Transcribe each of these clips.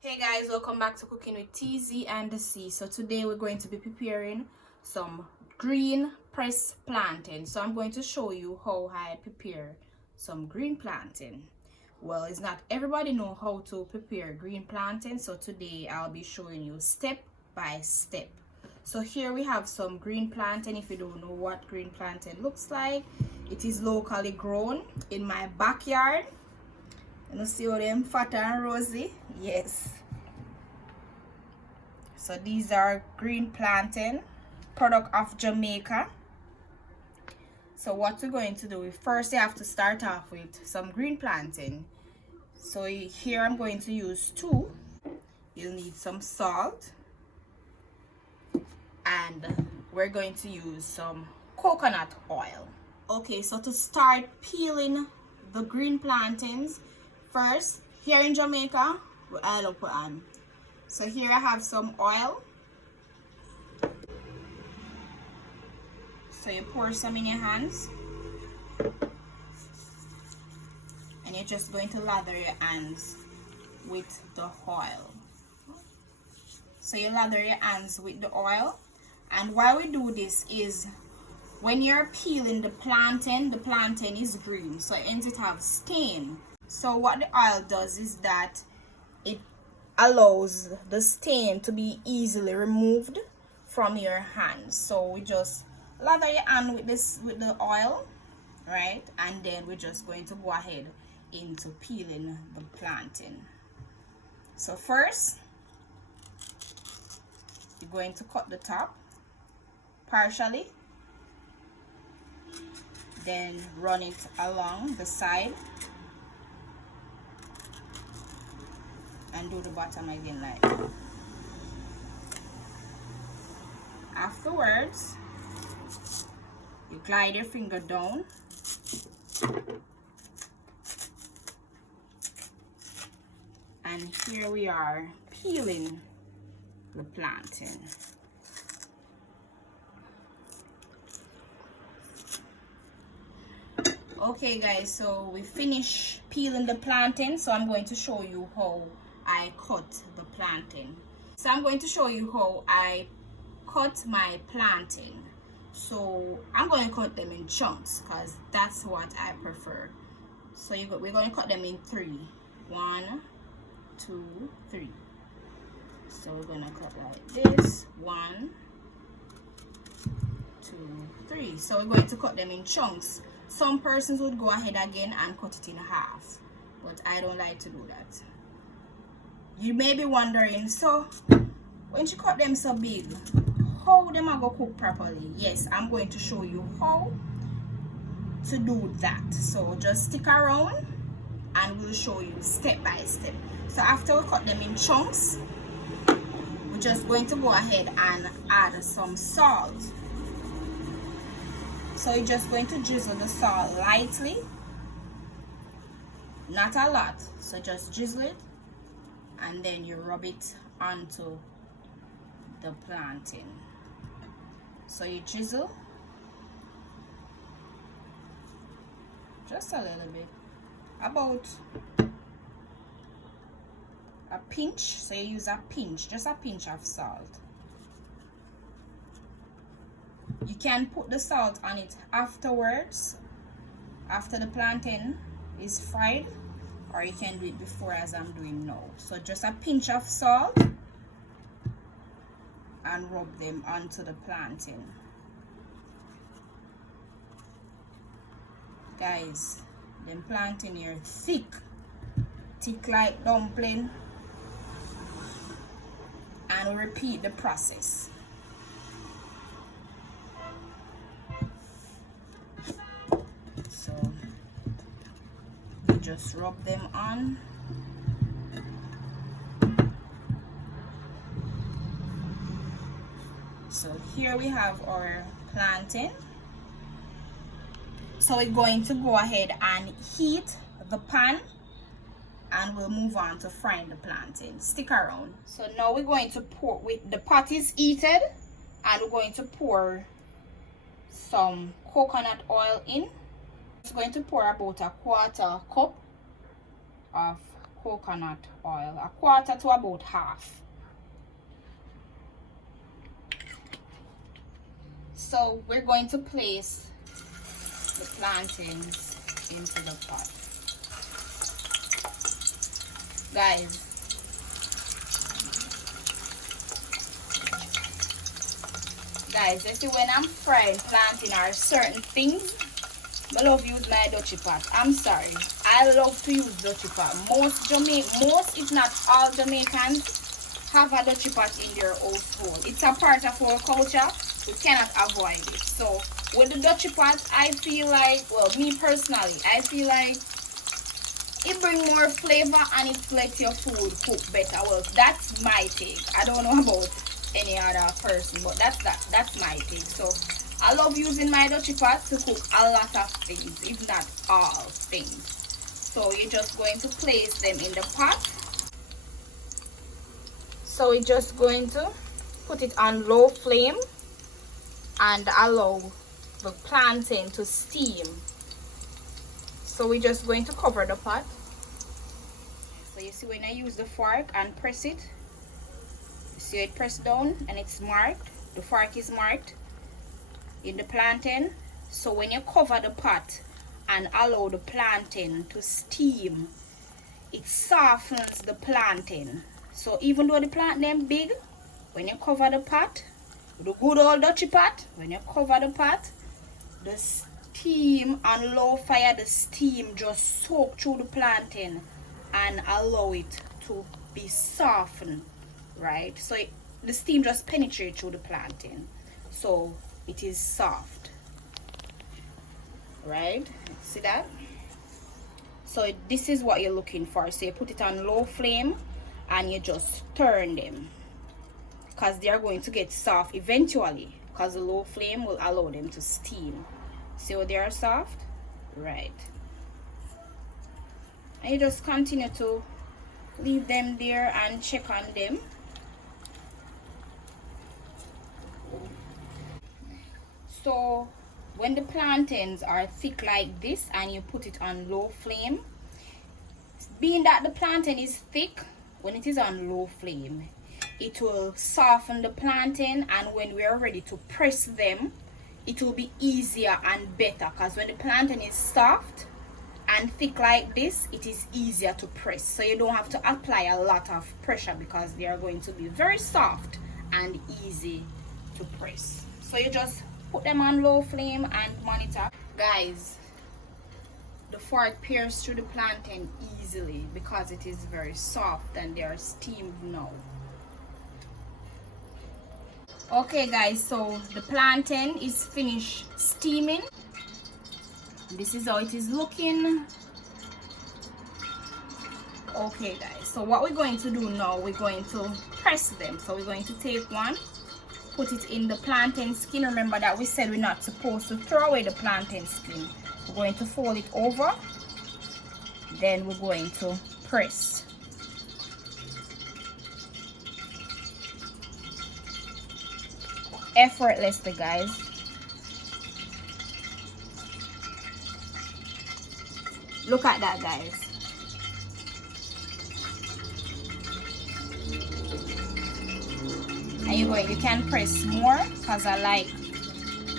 Hey guys, welcome back to Cooking with TZ and the C. So today we're going to be preparing some green pressed plantain. So I'm going to show you how I prepare some green plantain. Well, it's not everybody know how to prepare green plantain, so today I'll be showing you step by step. So here we have some green plantain. If you don't know what green plantain looks like, it is locally grown in my backyard. You see how them fat and rosy? Yes. So these are green plantain, product of Jamaica. So what we're going to do, first you have to start off with some green plantain. So here I'm going to use 2. You'll need some salt. And we're going to use some coconut oil. Okay, so to start peeling the green plantains, first, here in Jamaica, we oil up on. So here I have some oil. So you pour some in your hands. And you're just going to lather your hands with the oil. So you lather your hands with the oil. And why we do this is when you're peeling the plantain is green. So it ends it have stain. So what the oil does is that it allows the stain to be easily removed from your hands. So we just lather your hand with the oil, right? And then we're just going to go ahead into peeling the plantain. So first, you're going to cut the top partially, then run it along the side and do the bottom again like that. Afterwards, you glide your finger down and here we are peeling the plantain. Okay guys, so we finished peeling the plantain, so I'm going to show you how I cut the plantain. So I'm going to show you how I cut my plantain. So I'm going to cut them in chunks because that's what I prefer. So we're going to cut them in 3. 1, 2, 3. So we're going to cut like this. 1, 2, 3. So we're going to cut them in chunks. Some persons would go ahead again and cut it in half, but I don't like to do that. You may be wondering, so when you cut them so big, how them are going to cook properly? Yes, I'm going to show you how to do that. So just stick around and we'll show you step by step. So after we cut them in chunks, we're just going to go ahead and add some salt. So you're just going to drizzle the salt lightly, not a lot. So just drizzle it and then you rub it onto the plantain. So you drizzle just a little bit, about a pinch. So you use a pinch, just a pinch of salt. You can put the salt on it afterwards, after the plantain is fried, or you can do it before as I'm doing now. So just a pinch of salt and rub them onto the plantain. Guys, them plantain here thick like dumpling, and we'll repeat the process. So you just rub them on. So here we have our plantain. So we're going to go ahead and heat the pan and we'll move on to frying the plantain. Stick around. So now we're going to pour, with the pot is heated, and we're going to pour some coconut oil in. It's going to pour about a 1/4 cup of coconut oil, a quarter to about half. So we're going to place the plantains into the pot. Guys, you see, when I'm frying plantain or certain things, I love to use my dutchie pot. I'm sorry, I love to use dutchie pot. Most if not all Jamaicans have a dutchie pot in their household. It's a part of our culture. We cannot avoid it. So with the dutchie pot, I feel like, well, me personally, I feel like it brings more flavor and it lets your food cook better. Well, that's my take. I don't know about any other person, but that's my take. So I love using my dutchie pot to cook a lot of things, if not all things. So you're just going to place them in the pot. So we're just going to put it on low flame and allow the plantain to steam. So we're just going to cover the pot. So you see, when I use the fork and press it, you see it press down and it's marked. The fork is marked in the plantain. So when you cover the pot and allow the plantain to steam, it softens the plantain. So even though the plantain big, when you cover the pot, the good old dutchie pot, when you cover the pot, the steam on low fire, the steam just soak through the plantain and allow it to be softened, right? So the steam just penetrates through the plantain, so it is soft, right? See that? So this is what you're looking for. So you put it on low flame and you just turn them, because they are going to get soft eventually, because the low flame will allow them to steam. See how they are soft? Right. And you just continue to leave them there and check on them. So when the plantains are thick like this and you put it on low flame, being that the plantain is thick, when it is on low flame, it will soften the plantain, and when we are ready to press them, it will be easier and better, because when the plantain is soft and thick like this, it is easier to press. So you don't have to apply a lot of pressure, because they are going to be very soft and easy to press. So you just put them on low flame and monitor. Guys, the fork pierces through the plantain easily because it is very soft and they are steamed now. Okay guys, so the plantain is finished steaming. This is how it is looking. Okay guys, so what we're going to do now, we're going to press them. So we're going to take one, put it in the plantain skin. Remember that we said we're not supposed to throw away the plantain skin. We're going to fold it over, then we're going to press. Effortlessly, guys. Look at that, guys. And you can press more, because I like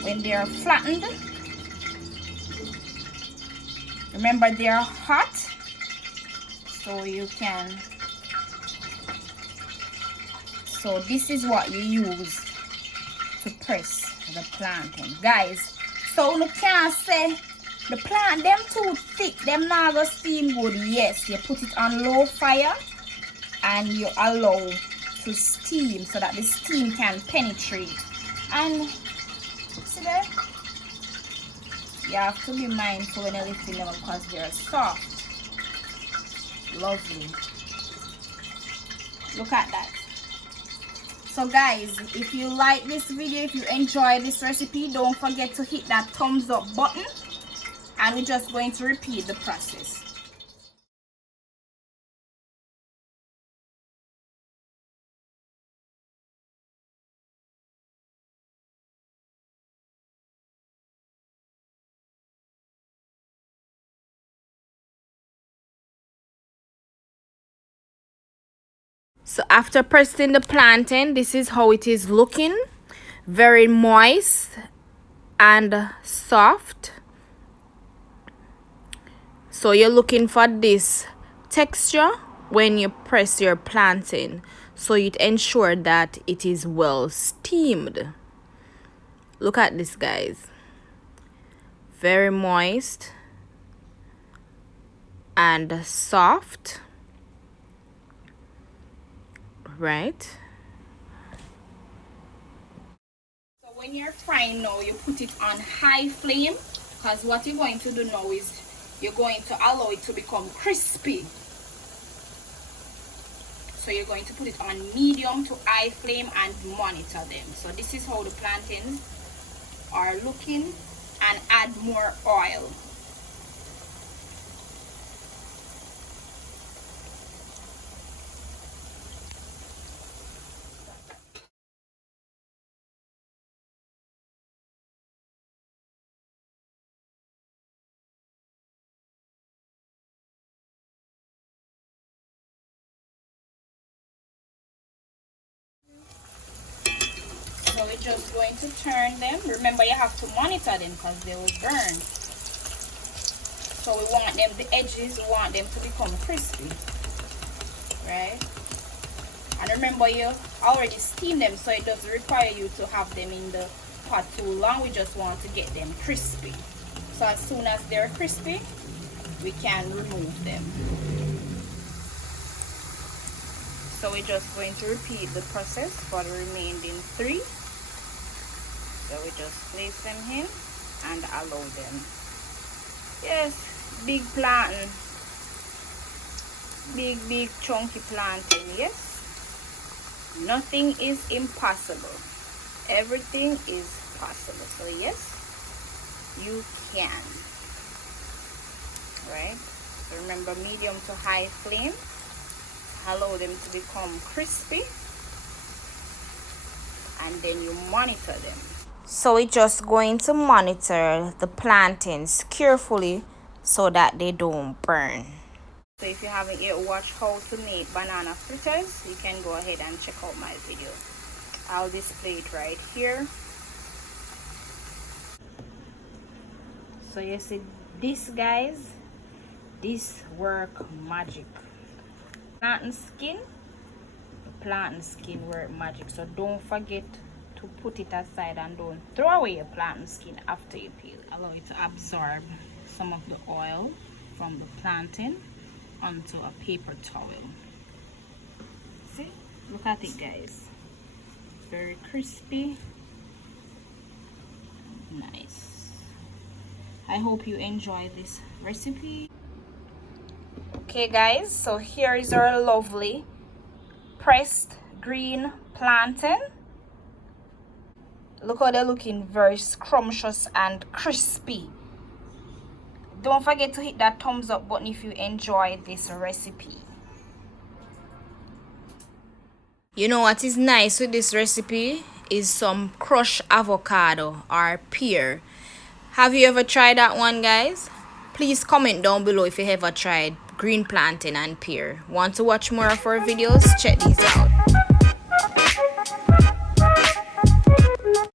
when they're flattened. Remember, they're hot, so you can. So this is what you use to press the plantain, guys. So you can't say the plant them too thick, them not gonna steam good. Yes, you put it on low fire and you allow to steam so that the steam can penetrate. And see there, you have to be mindful when you're lifting them up, because they're soft. Lovely. Look at that. So guys, if you like this video, if you enjoy this recipe, don't forget to hit that thumbs up button, and we're just going to repeat the process. So after pressing the plantain, this is how it is looking. Very moist and soft. So you're looking for this texture when you press your plantain, so it ensure that it is well steamed. Look at this, guys. Very moist and soft, right? So when you're frying now, you put it on high flame, because what you're going to do now is you're going to allow it to become crispy. So you're going to put it on medium to high flame and monitor them. So this is how the plantains are looking, and add more oil. So we're just going to turn them. Remember, you have to monitor them because they will burn. So we want them, the edges, we want them to become crispy, right? And remember, you already steamed them, so it doesn't require you to have them in the pot too long. We just want to get them crispy. So as soon as they're crispy, we can remove them. So we're just going to repeat the process for the remaining 3. So we just place them in and allow them. Yes, big plantain. Big chunky plantain, yes. Nothing is impossible. Everything is possible. So yes, you can. Right? So remember, medium to high flame. Allow them to become crispy. And then you monitor them. So we're just going to monitor the plantains carefully so that they don't burn. So if you haven't yet watched how to make banana fritters, you can go ahead and check out my video. I'll display it right here. So you see this, guys, this work magic. Plantain skin work magic. So don't forget to put it aside and don't throw away your plantain skin after you peel. Allow it to absorb some of the oil from the plantain onto a paper towel. See, look at it, guys. Very crispy, nice. I hope you enjoy this recipe. Okay, guys, so here is our lovely pressed green plantain. Look how they're looking, very scrumptious and crispy. Don't forget to hit that thumbs up button if you enjoy this recipe. You know what is nice with this recipe is some crushed avocado or pear. Have you ever tried that one, guys? Please comment down below if you ever tried green plantain and pear. Want to watch more of our videos? Check these out.